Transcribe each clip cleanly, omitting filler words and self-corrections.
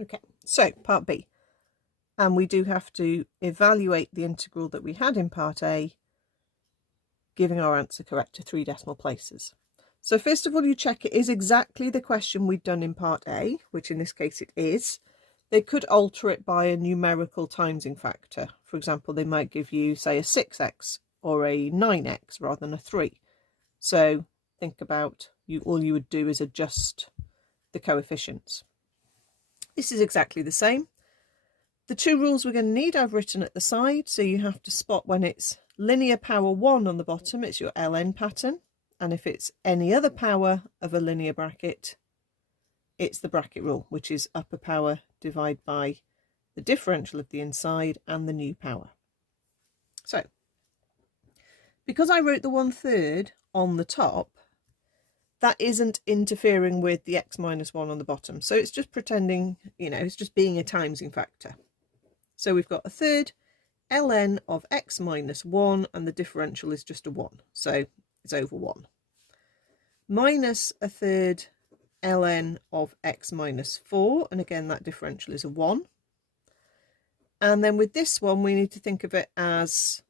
Okay, so part B. And we do have to evaluate the integral that we had in part A, giving our answer correct to 3 decimal places. So first of all, you check it is exactly the question we'd done in part A, which in this case it is. They could alter it by a numerical timesing factor. For example, they might give you, say, a 6x or a 9x rather than a 3. So think about, all you would do is adjust the coefficients. This is exactly the same. The 2 rules we're going to need I've written at the side, so you have to spot when it's linear power 1 on the bottom, it's your ln pattern, and if it's any other power of a linear bracket, it's the bracket rule, which is upper power divided by the differential of the inside and the new power. So, because I wrote the 1/3 on the top, that isn't interfering with the x minus 1 on the bottom. So it's just pretending, it's just being a timesing factor. So we've got 1/3 ln of x minus 1, and the differential is just a 1. So it's over 1. Minus 1/3 ln of x minus 4, and again that differential is a 1. And then with this one we need to think of it as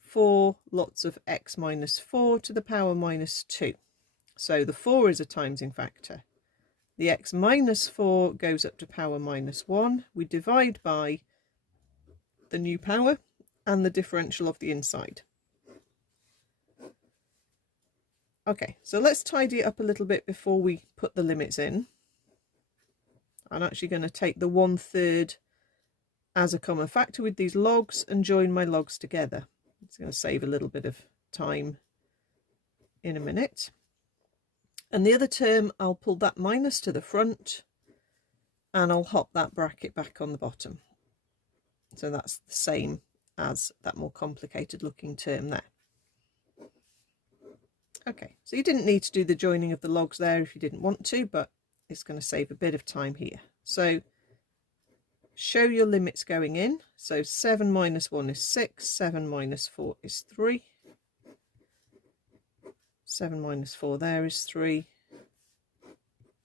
4 lots of x minus 4 to the power minus 2. So the 4 is a timesing factor. The x minus 4 goes up to power minus 1. We divide by the new power and the differential of the inside. Okay, so let's tidy it up a little bit before we put the limits in. I'm actually going to take the 1/3 as a common factor with these logs and join my logs together. It's going to save a little bit of time in a minute. And the other term, I'll pull that minus to the front and I'll hop that bracket back on the bottom. So that's the same as that more complicated looking term there. Okay, so you didn't need to do the joining of the logs there if you didn't want to, but it's going to save a bit of time here. So show your limits going in. So 7 minus 1 is 6, 7 minus 4 is 3. 7 minus 4 there is 3.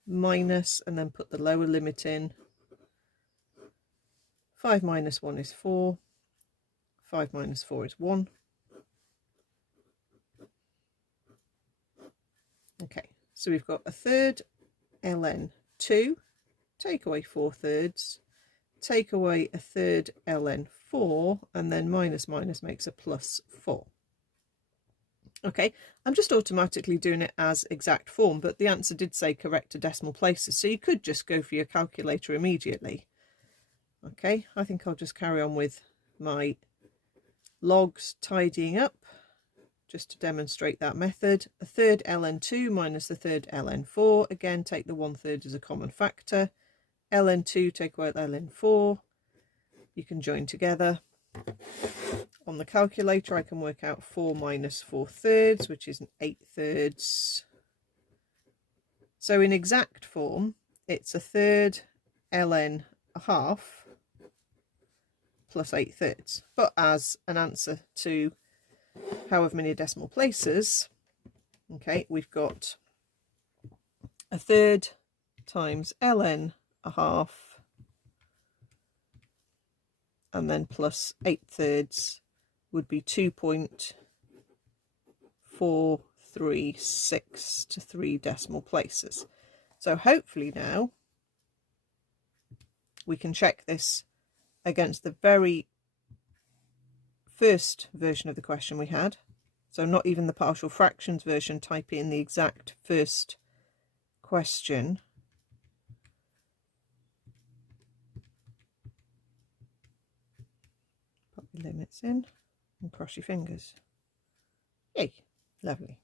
Minus, and then put the lower limit in. 5 minus 1 is 4. 5 minus 4 is 1. Okay, so we've got 1/3 ln 2, take away 4/3, take away 1/3 ln 4, and then minus minus makes a plus 4. Okay, I'm just automatically doing it as exact form, but the answer did say correct to decimal places, so you could just go for your calculator immediately. Okay, I think I'll just carry on with my logs tidying up just to demonstrate that method. 1/3 ln 2 minus 1/3 ln 4. Again, take the 1/3 as a common factor. ln 2 take away ln 4. You can join together. On the calculator, I can work out 4 minus 4/3, which is 8/3. So in exact form, it's 1/3 ln a half plus 8/3. But as an answer to however many decimal places, okay, we've got 1/3 times ln a half, and then plus 8/3 would be 2.436 to 3 decimal places. So hopefully now we can check this against the very first version of the question we had. So not even the partial fractions version, type in the exact first question. Put the limits in and cross your fingers. Yay, lovely.